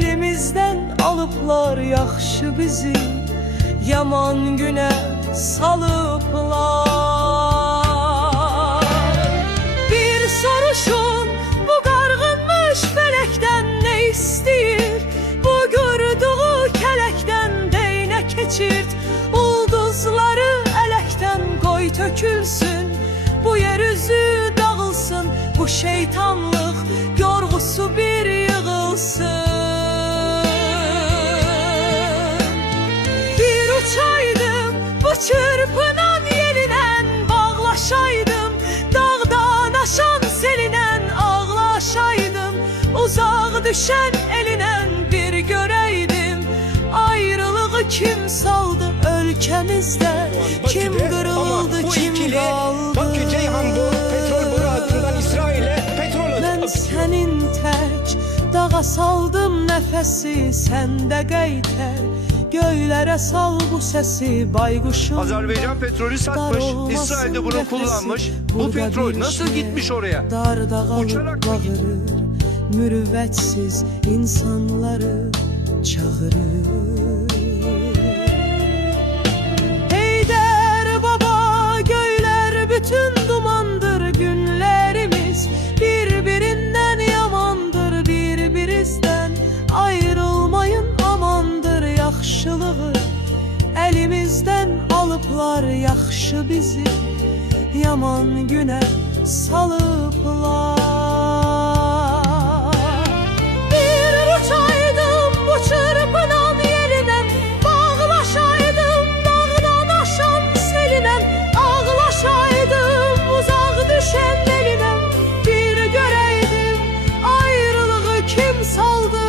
Elimizdən alıblar yaxşı bizi, yaman günə salıblar. Bir soruşun, bu qarğınmış fələkdən nə istəyir? Bu qurduğu kələkdən deynə keçirt. Ulduzları ələkdən qoy tökülsün, bu yer üzü dağılsın, bu şeytanlıq yorğusu bir yığılsın. Bir uçaydım bu çırpınan yelindən, bağlaşaydım dağdan aşan selindən, ağlaşaydım uzaq düşən elindən, bir görəydim ayrılığı kim saldı ölkəmizdə, kim qırıldı, kim qaldı. Bakü, Ceyhan boru petrol boru hattından İsrail'e petrol Mən akışı. sənin tək dağa saldım nəfəsi, səndə qeytər göylərə sal bu səsi, bayquşum. Azerbaycan petrolü satmış, İsrail'de bunu kullanmış. Bu petrol nasıl gitmiş oraya? Darda Uçarak qalıb mı gitti? bağırır, mürüvvətsiz insanları çağırır. Heydər baba, göylər bütün dumandır, günlərimiz bir-birindən yamandır, bir-birizdən ayrılmayın amandır. Yaxşılığı əlimizdən alıblar yaxşı bizi, yaman günə salıblar. Bir uçaydım bu çırpınan yelindən, bağlaşaydım dağdan aşan selindən, ağlaşaydım uzaq düşən elindən, bir görəydim ayrılığı kim saldı